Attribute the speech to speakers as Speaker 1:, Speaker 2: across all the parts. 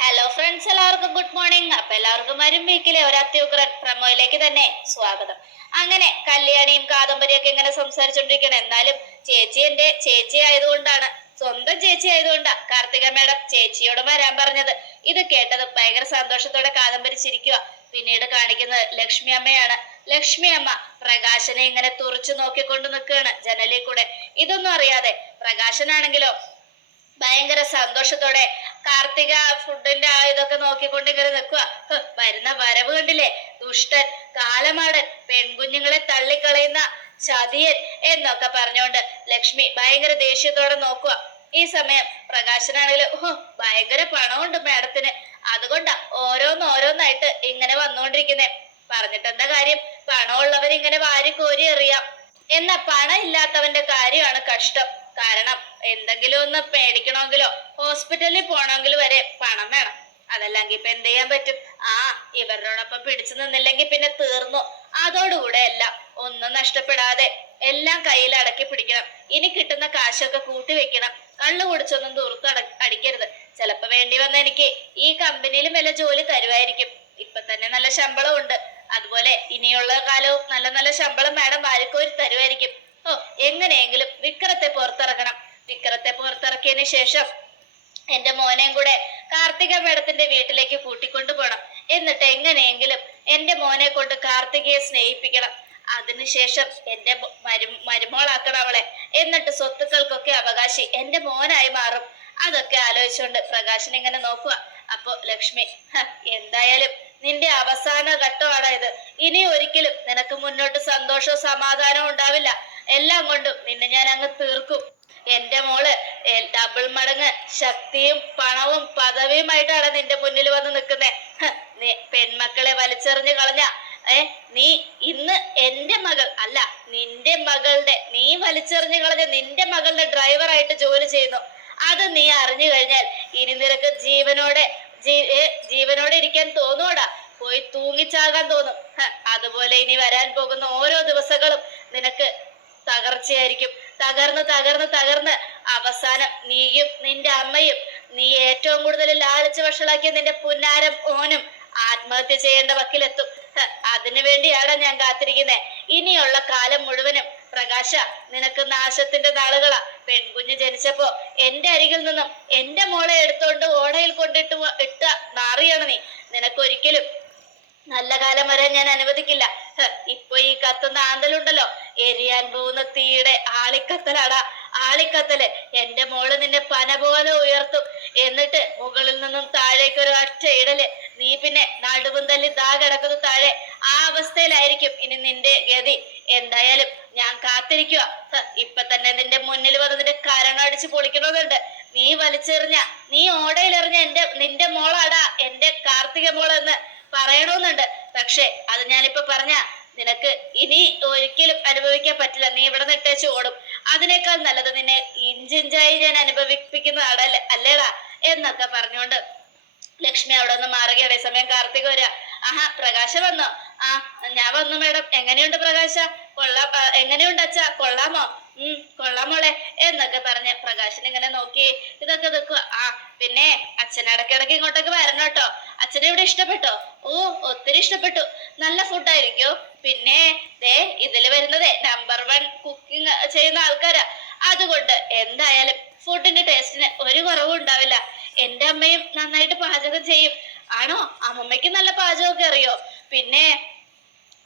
Speaker 1: Hello friends എല്ലാവർക്കും good morning അപ്പൊ എല്ലാവർക്കും വരും വീക്കിലെ ഒരു പ്രമോയിലേക്ക് തന്നെ സ്വാഗതം. അങ്ങനെ കല്യാണിയും കാദംബരിയൊക്കെ ഇങ്ങനെ സംസാരിച്ചോണ്ടിരിക്കണം എന്നാലും ചേച്ചി എന്റെ ചേച്ചി ആയതുകൊണ്ടാണ് സ്വന്തം ചേച്ചി ആയതുകൊണ്ടാ കാർത്തിക മേഡം ചേച്ചിയോട് വരാൻ പറഞ്ഞത്. ഇത് കേട്ടത് ഭയങ്കര സന്തോഷത്തോടെ കാദംബരി ചിരിക്കുക പിന്നീട് കാണിക്കുന്നത് ലക്ഷ്മി അമ്മയാണ്. ലക്ഷ്മി അമ്മ പ്രകാശനെ ഇങ്ങനെ തുറച്ചു നോക്കിക്കൊണ്ട് നിൽക്കുകയാണ് ജനലിൽ കൂടെ. ഇതൊന്നും അറിയാതെ പ്രകാശനാണെങ്കിലോ ഭയങ്കര സന്തോഷത്തോടെ കാർത്തിക ഫുഡിന്റെ ആ ഇതൊക്കെ നോക്കിക്കൊണ്ട് ഇങ്ങനെ നിൽക്കുക വരുന്ന വരവ് കണ്ടില്ലേ? ദുഷ്ടൻ കാലമാടൻ പെൺകുഞ്ഞുങ്ങളെ തള്ളിക്കളയുന്ന ചതിയൻ എന്നൊക്കെ പറഞ്ഞുകൊണ്ട് ലക്ഷ്മി ഭയങ്കര ദേഷ്യത്തോടെ നോക്കുക ഈ സമയം പ്രകാശനാണെങ്കിൽ ഓ ഭയങ്കര പണമുണ്ട് മാഡത്തിന്. അതുകൊണ്ടാ ഓരോന്ന് ഓരോന്നായിട്ട് ഇങ്ങനെ വന്നുകൊണ്ടിരിക്കുന്നേ പറഞ്ഞിട്ട് എന്താ കാര്യം? പണമുള്ളവർ ഇങ്ങനെ വാരി കോരി എറിയാം. എന്നാ പണം ഇല്ലാത്തവന്റെ കാര്യമാണ് കഷ്ടം. കാരണം എന്തെങ്കിലും ഒന്ന് പേടിക്കണമെങ്കിലോ ഹോസ്പിറ്റലിൽ പോകണമെങ്കിൽ വരെ പണം വേണം. അതല്ലെങ്കിൽ ഇപ്പൊ എന്ത് ചെയ്യാൻ പറ്റും? ആ ഇവരോടൊപ്പം പിടിച്ചു നിന്നില്ലെങ്കിൽ പിന്നെ തീർന്നു. അതോടുകൂടെ എല്ലാം ഒന്നും നഷ്ടപ്പെടാതെ എല്ലാം കയ്യിൽ അടക്കി പിടിക്കണം. ഇനി കിട്ടുന്ന കാശൊക്കെ കൂട്ടി വെക്കണം. കള്ളു കുടിച്ചൊന്നും ദൂർത്ത് അട അടിക്കരുത്. ചിലപ്പോ വേണ്ടി വന്ന എനിക്ക് ഈ കമ്പനിയിലും വല്ല ജോലി തരുമായിരിക്കും ഇപ്പൊ തന്നെ നല്ല ശമ്പളം ഉണ്ട് അതുപോലെ ഇനിയുള്ള കാലവും നല്ല നല്ല ശമ്പളം മാഡം വാരിക്കോരി തരുമായിരിക്കും ഓ എങ്ങനെയെങ്കിലും വിക്രത്തെ പുറത്തിറക്കണം വിക്രത്തെ പുറത്തിറക്കിയതിന് ശേഷം എന്റെ മോനെയും കൂടെ കാർത്തിക മേഡത്തിന്റെ വീട്ടിലേക്ക് കൂട്ടിക്കൊണ്ടു പോകണം എന്നിട്ട് എങ്ങനെയെങ്കിലും എന്റെ മോനെ കൊണ്ട് കാർത്തികയെ സ്നേഹിപ്പിക്കണം. അതിനുശേഷം എന്റെ മരു മരുമോളാക്കണം അവളെ. എന്നിട്ട് സ്വത്തുക്കൾക്കൊക്കെ അവകാശി എന്റെ മോനായി മാറും. അതൊക്കെ ആലോചിച്ചുകൊണ്ട് പ്രകാശൻ ഇങ്ങനെ നോക്കുക. അപ്പൊ ലക്ഷ്മി എന്തായാലും നിന്റെ അവസാന ഘട്ടമാണ് ഇത്. ഇനി ഒരിക്കലും നിനക്ക് മുന്നോട്ട് സന്തോഷവും സമാധാനവും ഉണ്ടാവില്ല. എല്ലാം കൊണ്ടും നിന്നെ ഞാൻ അങ്ങ് തീർക്കും. എന്റെ മോൾ ഡബിൾ മടങ്ങ് ശക്തിയും പണവും പദവിയുമായിട്ടാണ് നിന്റെ മുന്നിൽ വന്ന് നിൽക്കുന്നേ. നീ പെൺമക്കളെ വലിച്ചെറിഞ്ഞു കളഞ്ഞ ഏ നീ ഇന്ന് എന്റെ മകൾ അല്ല നിന്റെ മകളുടെ നീ വലിച്ചെറിഞ്ഞു കളഞ്ഞ നിന്റെ മകളുടെ ഡ്രൈവറായിട്ട് ജോലി ചെയ്യുന്നു. അത് നീ അറിഞ്ഞു കഴിഞ്ഞാൽ ഇനി നിനക്ക് ജീവനോടെ ജീവനോടെ ഇരിക്കാൻ തോന്നൂടാ. പോയി തൂങ്ങിച്ചാകാൻ തോന്നും. അതുപോലെ ഇനി വരാൻ പോകുന്ന ഓരോ ദിവസങ്ങളും നിനക്ക് തകർച്ചയായിരിക്കും. തകർന്ന് തകർന്ന് തകർന്ന് അവസാനം നീയും നിന്റെ അമ്മയും നീ ഏറ്റവും കൂടുതൽ ലാളിച്ച് വഷളാക്കിയ നിന്റെ പുന്നാരം ഓനും ആത്മഹത്യ ചെയ്യേണ്ട വക്കിലെത്തും. അതിനു വേണ്ടിയാണ് ഞാൻ കാത്തിരിക്കുന്നത് ഇനിയുള്ള കാലം മുഴുവനും പ്രകാശ നിനക്ക് നാശത്തിന്റെ നാളുകളാ. പെൺകുഞ്ഞ് ജനിച്ചപ്പോ എന്റെ അരികിൽ നിന്നും എന്റെ മോളെ എടുത്തോണ്ട് ഓടയിൽ കൊണ്ടിട്ട് ഇട്ട നാറിയാണ് നീ. നിനക്കൊരിക്കലും നല്ല കാലം വരാൻ ഞാൻ അനുവദിക്കില്ല. ഇപ്പൊ ഈ കത്തുന്ന ആന്തലുണ്ടല്ലോ. എരിയാൻ പോകുന്ന തീയുടെ ആളിക്കത്തലാടാ. ആളിക്കത്തൽ. എന്റെ മോൾ നിന്നെ പന പോലെ ഉയർത്തും. എന്നിട്ട് മുകളിൽ നിന്നും താഴേക്ക് ഒരു ഒറ്റ ഇടൽ. നീ പിന്നെ നടുവും തല്ലി ദാ കിടക്കുന്നു താഴെ. ആ അവസ്ഥയിലായിരിക്കും ഇനി നിന്റെ ഗതി. എന്തായാലും ഞാൻ കാത്തിരിക്കുക ഇപ്പൊ തന്നെ നിന്റെ മുന്നിൽ വന്ന് നിന്റെ കരണം അടിച്ച് പൊളിക്കണമെന്നുണ്ട് നീ വലിച്ചെറിഞ്ഞ നീ ഓടയിലെറിഞ്ഞ എന്റെ നിന്റെ മോളാടാ എന്റെ കാർത്തിക മോളെന്ന് പറയണമെന്നുണ്ട് പക്ഷെ അത് ഞാനിപ്പോ പറഞ്ഞ നിനക്ക് ഇനി ഒരിക്കലും അനുഭവിക്കാൻ പറ്റില്ല. നീ ഇവിടെ നിട്ടേച്ച് ഓടും. അതിനേക്കാൾ നല്ലത് നിന്നെ ഇഞ്ചിഞ്ചായി ഞാൻ അനുഭവിപ്പിക്കുന്നതാണ് അല്ലേ അല്ലേടാ എന്നൊക്കെ പറഞ്ഞുകൊണ്ട് ലക്ഷ്മി അവിടെ നിന്ന് മാറുകയാണ് ഈ സമയം കാർത്തിക വരിക. ആഹാ പ്രകാശ വന്നോ? ആ ഞാൻ വന്നു മേഡം. എങ്ങനെയുണ്ട് പ്രകാശ? കൊള്ളാം. എങ്ങനെ എങ്ങനെയുണ്ട് അച്ഛ? കൊള്ളാമോ? ഉം കൊള്ളാം മോളെ. എന്നൊക്കെ പറഞ്ഞ് പ്രകാശൻ ഇങ്ങനെ നോക്കി ഇതൊക്കെ നിൽക്കുക ആ പിന്നെ അച്ഛൻ ഇടയ്ക്കിടയ്ക്ക് ഇങ്ങോട്ടേക്ക് വരണം കേട്ടോ. അച്ഛനെ ഇവിടെ ഇഷ്ടപ്പെട്ടോ? ഓ ഒത്തിരി ഇഷ്ടപ്പെട്ടു. നല്ല ഫുഡായിരിക്കും പിന്നെ ദേ ഇതിൽ വരുന്നത് നമ്പർ വൺ കുക്കിംഗ് ചെയ്യുന്ന ആൾക്കാരാ. അതുകൊണ്ട് എന്തായാലും ഫുഡിന്റെ ടേസ്റ്റിന് ഒരു കുറവും ഉണ്ടാവില്ല. എന്റെ അമ്മയും നന്നായിട്ട് പാചകം ചെയ്യും. ആണോ? അമ്മമ്മയ്ക്ക് നല്ല പാചകമൊക്കെ അറിയോ? പിന്നെ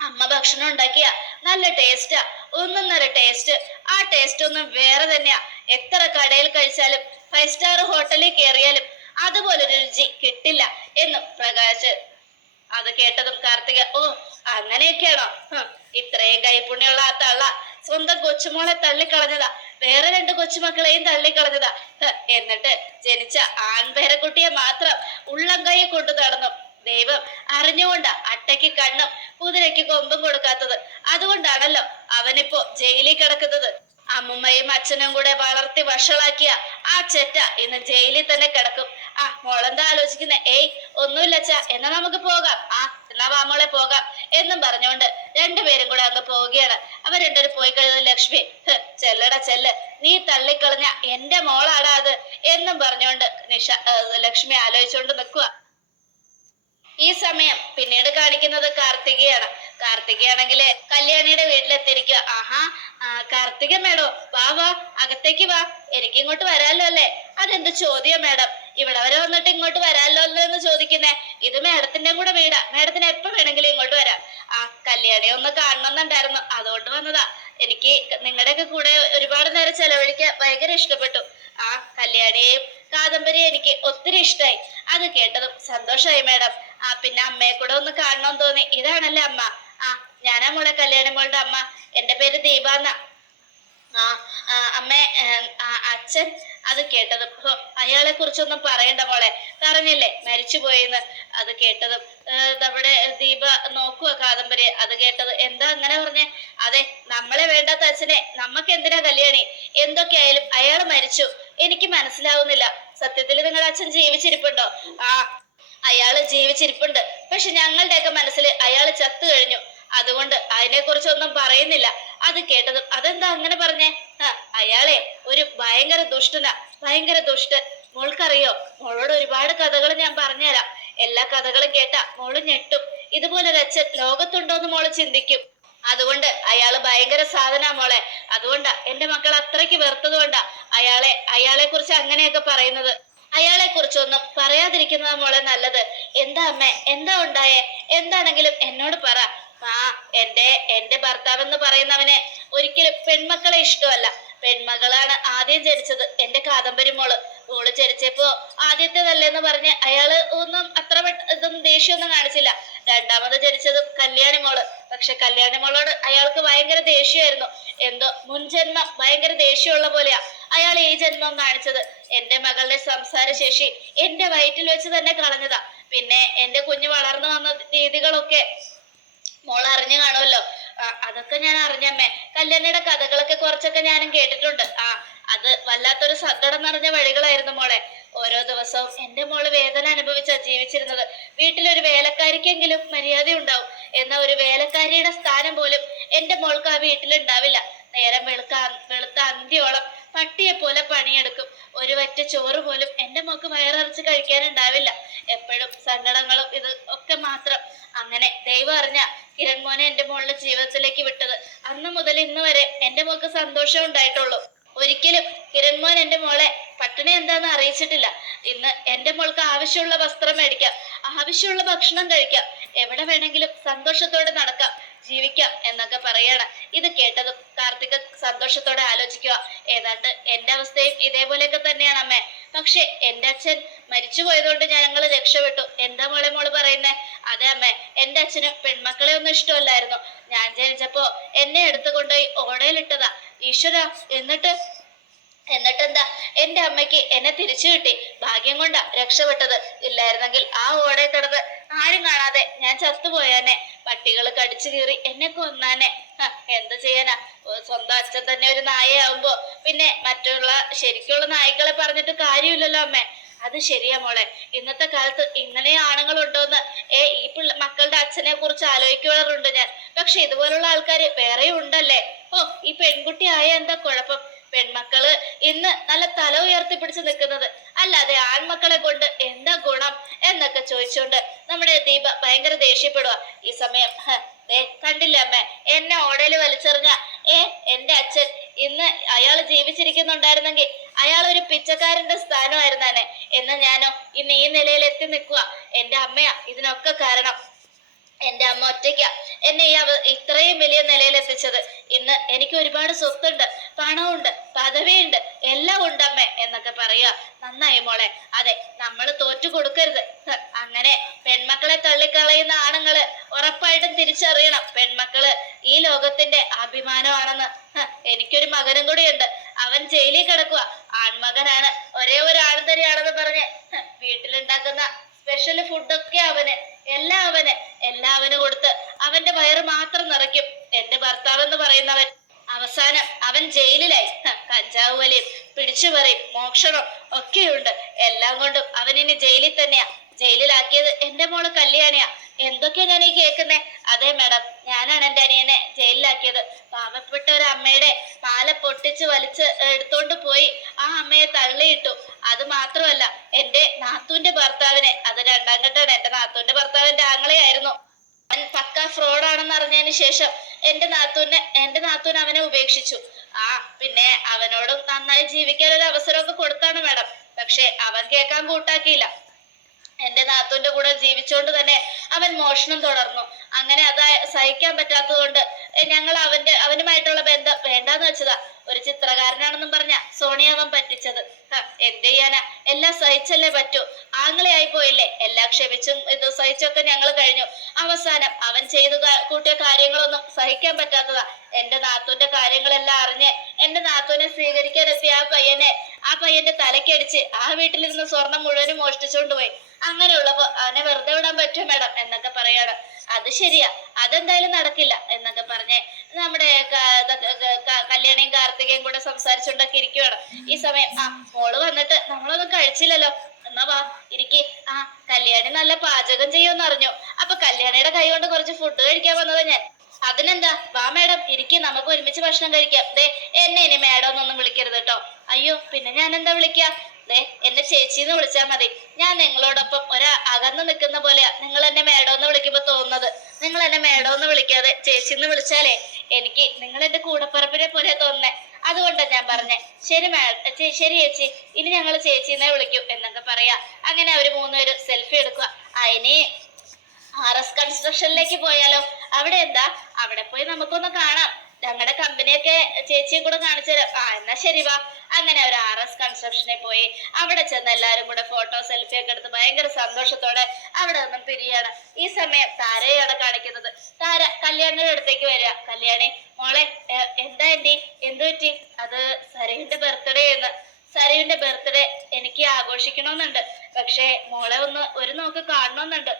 Speaker 1: അമ്മ ഭക്ഷണം ഉണ്ടാക്കിയ നല്ല ടേസ്റ്റാ ഒന്നൊന്നര ടേസ്റ്റ് ആ ടേസ്റ്റ് ഒന്നും വേറെ തന്നെയാ. എത്ര കടയിൽ കഴിച്ചാലും ഫൈവ് സ്റ്റാർ ഹോട്ടലിൽ കയറിയാലും അതുപോലൊരു രുചി കിട്ടില്ല എന്ന് പ്രകാശ് അത് കേട്ടതും കാർത്തിക ഓ അങ്ങനെയൊക്കെയാണോ? ഇത്രയും കൈപുണ്യമുള്ള ആ തള്ള സ്വന്തം കൊച്ചുമോളെ തള്ളിക്കളഞ്ഞതാ. വേറെ രണ്ട് കൊച്ചുമക്കളെയും തള്ളിക്കളഞ്ഞതാ. എന്നിട്ട് ജനിച്ച ആൺപേരക്കുട്ടിയെ മാത്രം ഉള്ളം കൈ കൊണ്ടു നടന്നു. ദൈവം അറിഞ്ഞുകൊണ്ട അട്ടയ്ക്ക് കണ്ണും കുതിരയ്ക്ക് കൊമ്പും കൊടുക്കാത്തത്. അതുകൊണ്ടാണല്ലോ അവനിപ്പോ ജയിലിൽ കിടക്കുന്നത്. അമ്മുമ്മയും അച്ഛനും കൂടെ വളർത്തി വഷളാക്കിയ ആ ചെറ്റ ഇന്ന് ജയിലിൽ തന്നെ കിടക്കും. ആ മോളെന്താ ആലോചിക്കുന്ന? ഏയ് ഒന്നുമില്ല അച്ഛ. എന്നാ നമുക്ക് പോകാം. ആ എന്നാ വാ മോളെ പോകാം എന്നും പറഞ്ഞുകൊണ്ട് രണ്ടുപേരും കൂടെ അങ്ങ് പോവുകയാണ്. അവർ രണ്ടുപേരും പോയി കഴിഞ്ഞത് ലക്ഷ്മി ചെല്ലടാ ചെല്ല്. നീ തള്ളിക്കളഞ്ഞ എന്റെ മോളാടാ അത് എന്നും പറഞ്ഞുകൊണ്ട് നിഷ ലക്ഷ്മി ആലോചിച്ചുകൊണ്ട് നിൽക്കുക ഈ സമയം പിന്നീട് കാണിക്കുന്നത് കാർത്തികയാണ്. കാർത്തികയാണെങ്കിൽ കല്യാണിയുടെ വീട്ടിലെത്തിയിരിക്കുക. ആഹാ കാർത്തിക മേഡം വാ വാ അകത്തേക്ക് വാ. എനിക്ക് ഇങ്ങോട്ട് വരാല്ലോ അല്ലേ? അതെന്ത് ചോദ്യം മേഡം? ഇവിടെ വരെ വന്നിട്ട് ഇങ്ങോട്ട് വരാല്ലോ എന്ന് ചോദിക്കുന്നേ. ഇത് മേഡത്തിന്റെ കൂടെ വീടാ. മേഡത്തിന് എപ്പോ വേണമെങ്കിലും ഇങ്ങോട്ട് വരാം. ആ കല്യാണിയെ ഒന്ന് കാണണമെന്നുണ്ടായിരുന്നു. അതുകൊണ്ട് വന്നതാ. എനിക്ക് നിങ്ങളുടെയൊക്കെ കൂടെ ഒരുപാട് നേരം ചെലവഴിക്കാൻ ഭയങ്കര ഇഷ്ടപ്പെട്ടു. ആ കല്യാണിയെയും കാദംബരിയെ എനിക്ക് ഒത്തിരി ഇഷ്ടമായി അത് കേട്ടതും സന്തോഷമായി മേഡം. ആ പിന്നെ അമ്മയെ കൂടെ ഒന്ന് കാണണം തോന്നി. ഇതാണല്ലേ അമ്മ. ആ ഞാനാ മോളെ കല്യാണി മോളുടെ അമ്മ. എന്റെ പേര് ദീപാന്ന. ആ അമ്മേ അച്ഛൻ അത് കേട്ടതും. അയാളെ കുറിച്ചൊന്നും പറയണ്ട മോളെ. പറഞ്ഞില്ലേ മരിച്ചു പോയെന്ന് അത് കേട്ടതും. നമ്മുടെ ദീപ നോക്കുക കാദംബരി അത് കേട്ടത്. എന്താ അങ്ങനെ പറഞ്ഞേ? അതെ നമ്മളെ വേണ്ടാത്ത അച്ഛനെ നമ്മക്ക് എന്തിനാ കല്യാണി? എന്തൊക്കെയായാലും അയാൾ മരിച്ചു. എനിക്ക് മനസ്സിലാവുന്നില്ല. സത്യത്തിൽ നിങ്ങളുടെ അച്ഛൻ ജീവിച്ചിരിപ്പുണ്ടോ? ആ അയാൾ ജീവിച്ചിരിപ്പുണ്ട്. പക്ഷെ ഞങ്ങളുടെയൊക്കെ മനസ്സിൽ അയാൾ ചത്തു കഴിഞ്ഞു. അതുകൊണ്ട് അതിനെ കുറിച്ചൊന്നും പറയുന്നില്ല. അത് കേട്ടതും അതെന്താ അങ്ങനെ പറഞ്ഞേ? അയാളെ ഒരു ഭയങ്കര ദുഷ്ടനാ. ഭയങ്കര ദുഷ്ടൻ. മോൾക്കറിയോ? മോളോട് ഒരുപാട് കഥകൾ ഞാൻ പറഞ്ഞുതരാം. എല്ലാ കഥകളും കേട്ട മോൾ ഞെട്ടും. ഇതുപോലെ അച്ഛൻ ലോകത്തുണ്ടോന്ന് മോൾ ചിന്തിക്കും. അതുകൊണ്ട് അയാൾ ഭയങ്കര സാധന മോളെ. അതുകൊണ്ടാ എന്റെ മക്കൾ അത്രയ്ക്ക് വെറുത്തത് കൊണ്ടാ അയാളെ അയാളെ കുറിച്ച് അങ്ങനെയൊക്കെ പറയുന്നത്. അയാളെ കുറിച്ചൊന്നും പറയാതിരിക്കുന്നതാ മോളെ നല്ലത്. എന്താ അമ്മേ? എന്താ ഉണ്ടായേ? എന്താണെങ്കിലും എന്നോട് പറ. ആ എന്റെ എന്റെ ഭർത്താവെന്ന് പറയുന്നവന് ഒരിക്കലും പെൺമക്കളെ ഇഷ്ടമല്ല. പെൺമകളാണ് ആദ്യം ജനിച്ചത് എന്റെ കാദംബരി മോൾ. മോൾ ജനിച്ചപ്പോ ആദ്യത്തേതല്ലെന്ന് പറഞ്ഞ് അയാൾ ഒന്നും അത്ര ഇതൊന്നും ദേഷ്യമൊന്നും കാണിച്ചില്ല. രണ്ടാമത് ജനിച്ചതും കല്യാണി മോൾ. പക്ഷെ കല്യാണി മോളോട് അയാൾക്ക് ഭയങ്കര ദേഷ്യമായിരുന്നു. എന്തോ മുൻജന്മം ഭയങ്കര ദേഷ്യമുള്ള പോലെയാ. അയാൾ ഈ ജന്മം കാണിച്ചത്. എന്റെ മകളുടെ സംസാര ശേഷി എന്റെ വയറ്റിൽ വെച്ച് തന്നെ കളഞ്ഞതാ. പിന്നെ എന്റെ കുഞ്ഞ് വളർന്നു വന്ന രീതികളൊക്കെ മോൾ അറിഞ്ഞു കാണുമല്ലോ. അതൊക്കെ ഞാൻ അറിഞ്ഞമ്മേ. കല്യാണിയുടെ കഥകളൊക്കെ കുറച്ചൊക്കെ ഞാനും കേട്ടിട്ടുണ്ട്. ആ അത് വല്ലാത്തൊരു സങ്കടം നിറഞ്ഞ വഴികളായിരുന്നു മോളെ. ഓരോ ദിവസവും എന്റെ മോൾ വേദന അനുഭവിച്ചാ ജീവിച്ചിരുന്നത്. വീട്ടിലൊരു വേലക്കാരിക്കെങ്കിലും മര്യാദ ഉണ്ടാവും. എന്ന ഒരു വേലക്കാരിയുടെ സ്ഥാനം പോലും എന്റെ മോൾക്ക് ആ വീട്ടിലുണ്ടാവില്ല നേരം വെളുക്ക വെളുത്ത അന്ത്യോളം പട്ടിയെ പോലെ പണിയെടുക്കും. ഒരു വറ്റ ചോറ് പോലും എന്റെ മോക്ക് വയറിറച്ച് കഴിക്കാനുണ്ടാവില്ല. എപ്പോഴും സങ്കടങ്ങളും ഇത് ഒക്കെ മാത്രം. അങ്ങനെ ദൈവം അറിഞ്ഞ കിരൺ മോനെ എന്റെ മോളുടെ ജീവിതത്തിലേക്ക് വിട്ടത്. അന്ന് മുതൽ ഇന്ന് വരെ എന്റെ മോൾക്ക് സന്തോഷം ഉണ്ടായിട്ടുള്ളൂ. ഒരിക്കലും കിരൺ മോൻ മോളെ പട്ടിണി എന്താന്ന് അറിയിച്ചിട്ടില്ല. ഇന്ന് എന്റെ മോൾക്ക് ആവശ്യമുള്ള വസ്ത്രം മേടിക്കാം. ആവശ്യമുള്ള ഭക്ഷണം കഴിക്കാം. എവിടെ വേണമെങ്കിലും സന്തോഷത്തോടെ നടക്കാം. ജീവിക്കാം എന്നൊക്കെ പറയാണ്. ഇത് കേട്ടതും കാർത്തിക സന്തോഷത്തോടെ ആലോചിക്കുക. ഏതാണ്ട് എന്റെ അവസ്ഥയും ഇതേപോലെയൊക്കെ തന്നെയാണ് അമ്മേ. പക്ഷെ എന്റെ അച്ഛൻ മരിച്ചു പോയതുകൊണ്ട് ഞങ്ങൾ രക്ഷപ്പെട്ടു. എന്താ മോളെ മോൾ പറയുന്നേ? അതെ അമ്മേ എന്റെ അച്ഛന് പെൺമക്കളെ ഒന്നും ഇഷ്ടമല്ലായിരുന്നു. ഞാൻ ജനിച്ചപ്പോ എന്നെ എടുത്തു കൊണ്ടുപോയി ഓടയിലിട്ടതാ. ഈശ്വര എന്നിട്ട്? എന്നിട്ട് എന്താ എന്റെ അമ്മയ്ക്ക് എന്നെ തിരിച്ചു കിട്ടി. ഭാഗ്യം കൊണ്ടാ രക്ഷപ്പെട്ടത്. ഇല്ലായിരുന്നെങ്കിൽ ആ ഓടയിൽ കിടന്ന് ആരും കാണാതെ ഞാൻ ചത്തുപോയാനെ പട്ടികൾ കടിച്ചു കീറി എന്നെ കൊന്നാനെ. എന്ത് ചെയ്യാനാ? സ്വന്തം അച്ഛൻ തന്നെ ഒരു നായയാവുമ്പോ പിന്നെ മറ്റുള്ള ശരിക്കുള്ള നായ്ക്കളെ പറഞ്ഞിട്ട് കാര്യമില്ലല്ലോ അമ്മേ. അത് ശരിയാ മോളെ. ഇന്നത്തെ കാലത്ത് ഇങ്ങനെ ആണുങ്ങളുണ്ടോന്ന്. ഏ ഈ പിള്ള മക്കളുടെ അച്ഛനെ കുറിച്ച് ആലോചിക്കാറുണ്ട് ഞാൻ. പക്ഷെ ഇതുപോലുള്ള ആൾക്കാർ വേറെയും ഉണ്ടല്ലേ? ഓ ഈ പെൺകുട്ടി ആയ എന്താ കുഴപ്പം? പെൺമക്കൾ ഇന്ന് നല്ല തല ഉയർത്തി പിടിച്ച് നിൽക്കുന്നത്. അല്ലാതെ ആൺമക്കളെ കൊണ്ട് എന്താ ഗുണം എന്നൊക്കെ ചോദിച്ചുകൊണ്ട് നമ്മുടെ ദീപ ഭയങ്കര ദേഷ്യപ്പെടുക ഈ സമയം ഏ കണ്ടില്ല അമ്മ? എന്നെ ഓടയിൽ വലിച്ചെറിഞ്ഞ ഏ എന്റെ അച്ഛൻ ഇന്ന് അയാൾ ജീവിച്ചിരിക്കുന്നുണ്ടായിരുന്നെങ്കിൽ അയാൾ ഒരു പിച്ചക്കാരന്റെ സ്ഥാനമായിരുന്നേനെ. എന്ന് ഞാനോ ഇന്ന് ഈ നിലയിൽ എത്തി നിൽക്കുക എന്റെ അമ്മയാ ഇതിനൊക്കെ കാരണം. എന്റെ അമ്മ ഒറ്റയ്ക്ക. എന്നെ ഈ ഇത്രയും വലിയ നിലയിൽ എത്തിച്ചത്. ഇന്ന് എനിക്ക് ഒരുപാട് സ്വത്തുണ്ട് പണമുണ്ട് പദവിയുണ്ട് എല്ലാം ഉണ്ട് അമ്മേ എന്നൊക്കെ പറയുക. നന്നായി മോളെ. അതെ നമ്മൾ തോറ്റു കൊടുക്കരുത്. അങ്ങനെ പെൺമക്കളെ തള്ളിക്കളയുന്ന ആണുങ്ങൾ ഉറപ്പായിട്ടും തിരിച്ചറിയണം. പെൺമക്കൾ ഈ ലോകത്തിന്റെ അഭിമാനമാണെന്ന്. എനിക്കൊരു മകനും കൂടിയുണ്ട്. അവൻ ജയിലിൽ കിടക്കുക. ആൺമകനാണ് ഒരേ ഒരു ആൺതരിയാണെന്ന് പറഞ്ഞ്. വീട്ടിലുണ്ടാക്കുന്ന സ്പെഷ്യൽ ഫുഡൊക്കെ അവന്. എല്ലാം അവന്. എല്ലാം അവന് കൊടുത്ത് അവന്റെ വയറ് മാത്രം നിറയ്ക്കും. എന്റെ ഭർത്താവ് എന്ന് പറയുന്നവൻ അവസാനം അവൻ ജയിലിലായി. കഞ്ചാവ് വലിയും പിടിച്ചുപറിയും മോഷണം ഒക്കെയുണ്ട്. എല്ലാം കൊണ്ടും അവൻ ഇനി ജയിലിൽ തന്നെയാ. ജയിലിലാക്കിയത് എന്റെ മോൾ കല്യാണിയാ. എന്തൊക്കെയാ ഞാൻ ഈ കേൾക്കുന്നേ? അതെ മാഡം ഞാനാണ് എന്റെ അനിയനെ ജയിലിലാക്കിയത്. പാവപ്പെട്ട ഒരു അമ്മയുടെ മാല പൊട്ടിച്ച് വലിച്ച് എടുത്തോണ്ട് പോയി. ആ അമ്മയെ തള്ളിയിട്ടു. അത് മാത്രമല്ല എന്റെ നാത്തൂന്റെ ഭർത്താവിനെ അത് രണ്ടാം ഘട്ടമാണ്. എന്റെ നാത്തൂന്റെ ഭർത്താവിന്റെ ആങ്ങളെയായിരുന്നു. അവൻ പക്ക ഫ്രോഡാണെന്ന് അറിഞ്ഞതിന് ശേഷം എന്റെ നാത്തൂനെ എന്റെ നാത്തൂൻ അവനെ ഉപേക്ഷിച്ചു. ആ പിന്നെ അവനോട് നന്നായി ജീവിക്കാൻ ഒരു അവസരമൊക്കെ കൊടുത്താണ് മാഡം. പക്ഷെ അവൻ കേൾക്കാൻ കൂട്ടാക്കിയില്ല. എന്റെ നാത്തൂന്റെ കൂടെ ജീവിച്ചുകൊണ്ട് തന്നെ അവൻ മോഷണം തുടർന്നു. അങ്ങനെ അത് സഹിക്കാൻ പറ്റാത്തത് കൊണ്ട് ഞങ്ങൾ അവന്റെ അവനുമായിട്ടുള്ള ബന്ധം വേണ്ടാന്ന് വെച്ചതാ. ഒരു ചിത്രകാരനാണെന്നും പറഞ്ഞ സോണിയ അവൻ പറ്റിച്ചത് എന്ത് ചെയ്യാനാ? എല്ലാം സഹിച്ചല്ലേ പറ്റൂ. ആയി പോയില്ലേ എല്ലാം ക്ഷമിച്ചും ഇത് സഹിച്ചൊക്കെ ഞങ്ങൾ കഴിഞ്ഞു. അവസാനം അവൻ ചെയ്തു കൂട്ടിയ കാര്യങ്ങളൊന്നും സഹിക്കാൻ പറ്റാത്തതാ. എന്റെ നാത്തൂന്റെ കാര്യങ്ങളെല്ലാം അറിഞ്ഞ് എന്റെ നാത്തൂനെ സ്വീകരിക്കാൻ എത്തിയ ആ പയ്യനെ ആ പയ്യന്റെ തലക്കടിച്ച് ആ വീട്ടിലിരുന്ന് സ്വർണം മുഴുവനും മോഷ്ടിച്ചുകൊണ്ട് പോയി. അങ്ങനെയുള്ളപ്പോ അവനെ വെറുതെ വിടാൻ പറ്റും മേഡം? എന്നൊക്കെ പറയാണ്. അത് ശരിയാ. അതെന്തായാലും നടക്കില്ല എന്നൊക്കെ പറഞ്ഞ് നമ്മുടെ കല്യാണിയും കാർത്തികയും കൂടെ സംസാരിച്ചുകൊണ്ടൊക്കെ ഇരിക്കുവാണ്. ഈ സമയം ആ മോൾ വന്നിട്ട് നമ്മളൊന്നും കഴിച്ചില്ലല്ലോ. എന്നാ വാ ഇരിക്കെ. ആ കല്യാണി നല്ല പാചകം ചെയ്യുമെന്ന് അറിഞ്ഞു. അപ്പൊ കല്യാണിയുടെ കൈ കൊണ്ട് കുറച്ച് ഫുഡ് കഴിക്കാൻ വന്നതാ ഞാൻ. അതിനെന്താ? വാ മേഡം ഇരിക്കെ. നമുക്ക് ഒരുമിച്ച് ഭക്ഷണം കഴിക്കാം. ദേ എന്നെ ഇനി മേഡം എന്നൊന്നും വിളിക്കരുത് കേട്ടോ. അയ്യോ പിന്നെ ഞാൻ എന്താ വിളിക്കാ? ദേ എന്നെ ചേച്ചിന്ന് വിളിച്ചാ മതി. ഞാൻ നിങ്ങളോടൊപ്പം ഒരാ അകന്ന് നിൽക്കുന്ന പോലെയാ നിങ്ങൾ എന്നെ മേഡം എന്ന് വിളിക്കുമ്പോ തോന്നുന്നത്. നിങ്ങൾ എന്നെ മേഡം എന്ന് വിളിക്കാതെ ചേച്ചിന്ന് വിളിച്ചാലേ എനിക്ക് നിങ്ങൾ എന്റെ കൂടപ്പിറപ്പിനെ പോലെ തോന്നുന്നേ. അതുകൊണ്ടാ ഞാൻ പറഞ്ഞേ. ശരി മാഡം ശരി ചേച്ചി. ഇനി ഞങ്ങൾ ചേച്ചിനെ വിളിക്കും എന്നൊക്കെ പറയാ. അങ്ങനെ അവർ മൂന്നുപേരും സെൽഫി എടുക്കുക അതിന് ആർ എസ് കൺസ്ട്രക്ഷനിലേക്ക് പോയാലോ? അവിടെ എന്താ? അവിടെ പോയി നമുക്കൊന്ന് കാണാം. ഞങ്ങളുടെ കമ്പനിയൊക്കെ ചേച്ചിയെ കൂടെ കാണിച്ചു തരാം. ആ എന്നാ ശരി വാ. അങ്ങനെ അവർ ആർ എസ് കൺസ്ട്രക്ഷനിൽ പോയി. അവിടെ ചെന്ന് എല്ലാരും കൂടെ ഫോട്ടോ സെൽഫി ഒക്കെ എടുത്ത് ഭയങ്കര സന്തോഷത്തോടെ അവിടെ നിന്നും പിരിയാണ്. ഈ സമയം താരയാണ് കാണിക്കുന്നത്. താര കല്യാണിയുടെ അടുത്തേക്ക് വരിക. കല്യാണി മോളെ എന്താ എന്റെ എന്തു പറ്റി? അത് സരയുടെ ബർത്ത്ഡേ എന്ന്. സരയുടെ ബർത്ത്ഡേ എനിക്ക് ആഘോഷിക്കണമെന്നുണ്ട്. പക്ഷേ മോളെ ഒന്ന് ഒരു നോക്ക് കാണണമെന്നുണ്ട്.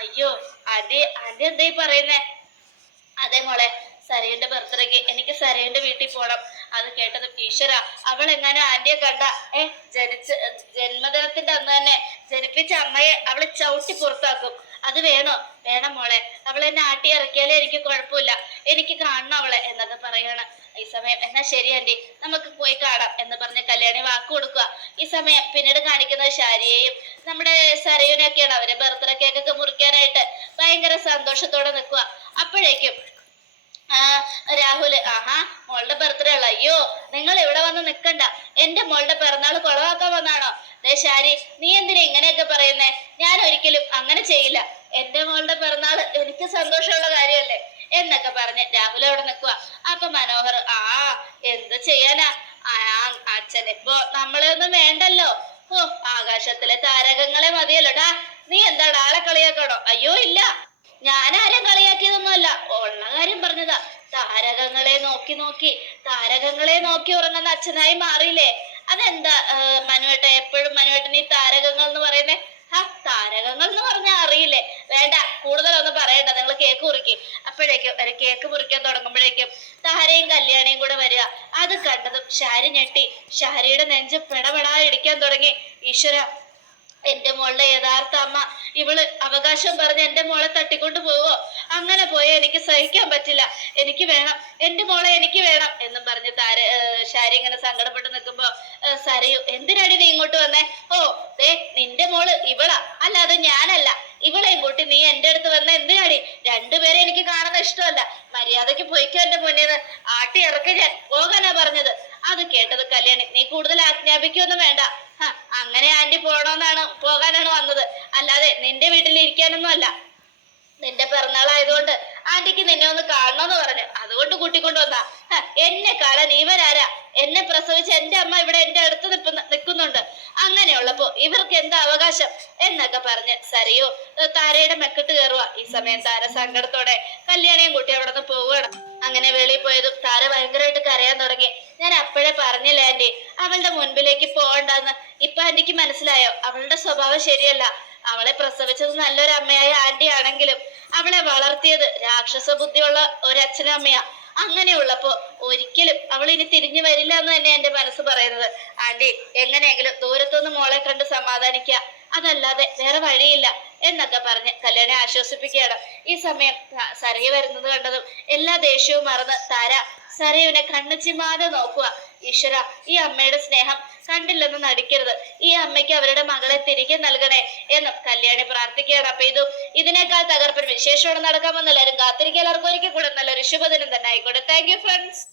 Speaker 1: അയ്യോ ആന്റി ആന്റി എന്തായി പറയുന്നേ? അതെ മോളെ സരയുടെ ബർത്ത്ഡേക്ക് എനിക്ക് സരയന്റെ വീട്ടിൽ പോണം. അത് കേട്ടത് ഈശ്വര അവൾ എങ്ങനെ ആന്റിയെ കണ്ട ഏ ജനിച്ച ജന്മദിനത്തിന്റെ അന്ന് തന്നെ ജനിപ്പിച്ച അമ്മയെ അവളെ ചവിട്ടി പുറത്താക്കും. അത് വേണോ? വേണം മോളെ. അവൾ എന്നെ ആട്ടി ഇറക്കിയാലേ എനിക്ക് കുഴപ്പമില്ല. എനിക്ക് കാണണം അവളെ എന്നൊക്കെ പറയാണ്. ഈ സമയം എന്നാ ശരി ആന്റി. നമുക്ക് പോയി കാണാം എന്ന് പറഞ്ഞ് കല്യാണി വാക്ക് കൊടുക്കുക. ഈ സമയം പിന്നീട് കാണിക്കുന്ന ശാരിയെയും നമ്മുടെ സരയുനെയൊക്കെയാണ്. അവരെ ബർത്ത്ഡേ കേക്കൊക്കെ മുറിക്കാനായിട്ട് ഭയങ്കര സന്തോഷത്തോടെ നിൽക്കുക. അപ്പോഴേക്കും രാഹുൽ ആഹാ മോളുടെ ബർത്ത്ഡേ ഉള്ള. അയ്യോ നിങ്ങൾ ഇവിടെ വന്ന് നിക്കണ്ട. എന്റെ മോളുടെ പിറന്നാൾ കൊളവാക്കാൻ വന്നാണോ? ദേ ശാരി നീ എന്തിനാ ഇങ്ങനെയൊക്കെ പറയുന്നേ? ഞാൻ ഒരിക്കലും അങ്ങനെ ചെയ്യില്ല. എന്റെ മോളുടെ പിറന്നാൾ എനിക്ക് സന്തോഷമുള്ള കാര്യമല്ലേ? എന്നൊക്കെ പറഞ്ഞ് രാഹുൽ അവിടെ നിൽക്കുക അപ്പൊ മനോഹർ ആ എന്ത് ചെയ്യാനാ? അച്ഛൻ ഇപ്പൊ നമ്മളെ ഒന്നും വേണ്ടല്ലോ. ഓ ആകാശത്തിലെ താരകങ്ങളെ മതിയല്ലോടാ നീ എന്താണ് ആളെ കളിയാക്കണോ? അയ്യോ ഇല്ല. ഞാൻ ആരും കളിയാക്കിയതൊന്നുമല്ല. ഉള്ള കാര്യം പറഞ്ഞതാ. താരകങ്ങളെ നോക്കി നോക്കി താരകങ്ങളെ നോക്കി ഉറങ്ങുന്ന അച്ഛനായി മാറിയില്ലേ? അതെന്താ ഏർ മനുവേട്ട എപ്പോഴും മനുവേട്ടൻ ഈ താരകങ്ങൾ എന്ന് പറയുന്നേ? ആ താരകങ്ങൾ എന്ന് പറഞ്ഞാൽ അറിയില്ലേ? വേണ്ട കൂടുതലൊന്നും പറയണ്ട നിങ്ങൾ കേക്ക് മുറിക്കും. അപ്പോഴേക്കും ഒരു കേക്ക് മുറിക്കാൻ തുടങ്ങുമ്പോഴേക്കും താരയും കല്യാണിയും കൂടെ വരിക. അത് കണ്ടതും ഷാരി ഞെട്ടി. ഷാരിയുടെ നെഞ്ച് പിടപെടാതെ ഇടിക്കാൻ തുടങ്ങി. ഈശ്വര എന്റെ മോളുടെ യഥാർത്ഥ അമ്മ. ഇവൾ അവകാശം പറഞ്ഞ് എന്റെ മോളെ തട്ടിക്കൊണ്ടു പോവോ? അങ്ങനെ പോയ എനിക്ക് സഹിക്കാൻ പറ്റില്ല. എനിക്ക് വേണം. എന്റെ മോളെ എനിക്ക് വേണം എന്നും പറഞ്ഞ് താര ശാരി ഇങ്ങനെ സങ്കടപ്പെട്ട് നിൽക്കുമ്പോ സരയു എന്തിനാടി നീ ഇങ്ങോട്ട് വന്നേ? ഓ ദേ നിന്റെ മോൾ ഇവളാ. അല്ലാതെ ഞാനല്ല. ഇവളെയും കൂട്ടി നീ എന്റെ അടുത്ത് വന്ന എന്തിനാടി? രണ്ടുപേരെ എനിക്ക് കാണുന്ന ഇഷ്ടമല്ല. മര്യാദയ്ക്ക് പോയിക്കോ എന്റെ മുന്നേന്ന് ആട്ടി ഇറക്കി ഞാൻ പോകാനാ പറഞ്ഞത്. അത് കേട്ടത് കല്യാണി. നീ കൂടുതൽ ആജ്ഞാപിക്കൊന്നും വേണ്ട. അങ്ങനെ ആന്റി പോണോന്നാണ് പോകാനാണ് വന്നത്. അല്ലാതെ നിന്റെ വീട്ടിൽ ഇരിക്കാനൊന്നും അല്ല നിന്റെ പിറന്നാളായതുകൊണ്ട് ആന്റിക്ക് നിന്നെ ഒന്ന് കാണണമെന്ന് പറഞ്ഞു. അതുകൊണ്ട് കൂട്ടിക്കൊണ്ട് വന്നാ. എന്നെ കാണാൻ ഇവരാരാ? എന്നെ പ്രസവിച്ച എന്റെ അമ്മ ഇവിടെ എന്റെ അടുത്ത് നിൽക്കുന്ന നിൽക്കുന്നുണ്ട്. അങ്ങനെയുള്ളപ്പോ ഇവർക്ക് എന്താ അവകാശം? എന്നൊക്കെ പറഞ്ഞ് സരയോ താരയുടെ മെക്കിട്ട് കയറുക ഈ സമയം താര സങ്കടത്തോടെ കല്യാണിയും കുട്ടി അവിടെ നിന്ന് പോവുകയാണ്. അങ്ങനെ വെളിയിൽ പോയതും താര ഭയങ്കരമായിട്ട് കരയാൻ തുടങ്ങി. ഞാൻ അപ്പോഴേ പറഞ്ഞില്ല ആന്റി അവളുടെ മുൻപിലേക്ക് പോകണ്ടെന്ന്. ഇപ്പൊ ആന്റിക്ക് മനസ്സിലായോ? അവളുടെ സ്വഭാവം ശരിയല്ല. അവളെ പ്രസവിച്ചത് നല്ലൊരു അമ്മയായ ആന്റി ആണെങ്കിലും അവളെ വളർത്തിയത് രാക്ഷസ ബുദ്ധിയുള്ള ഒരു അച്ഛനും അമ്മയാ അങ്ങനെയുള്ളപ്പോ ഒരിക്കലും അവൾ ഇനി തിരിഞ്ഞു വരില്ല എന്ന് തന്നെ എന്റെ മനസ്സ് പറയുന്നത്. ആന്റി എങ്ങനെയെങ്കിലും ദൂരത്തുനിന്ന് മോളെ കണ്ട് സമാധാനിക്കുക അതല്ലാതെ വേറെ വഴിയില്ല. എന്നൊക്കെ പറഞ്ഞ് കല്യാണി ആശ്വസിപ്പിക്കുകയാണ്. ഈ സമയം സരയു വരുന്നത് കണ്ടതും എല്ലാ ദേഷ്യവും മറന്ന് താര സരയുവിനെ കണ്ണു ചിമ്മാതെ നോക്കുക. ഈശ്വര ഈ അമ്മയുടെ സ്നേഹം കണ്ടില്ലെന്ന് നടിക്കരുത്. ഈ അമ്മയ്ക്ക് അവരുടെ മകളെ തിരികെ നൽകണേ എന്നും കല്യാണി പ്രാർത്ഥിക്കുകയാണ്. അപ്പൊ ഇതും ഇതിനേക്കാൾ തകർപ്പൻ വിശേഷമാണ് നടക്കാമെന്ന് എല്ലാവരും കാത്തിരിക്കുക. എല്ലാവർക്കും ഒരിക്കൽ കൂടെ നല്ലൊരു ശുഭദിനം തന്നെ ആയിക്കോട്ടെ. Thank you friends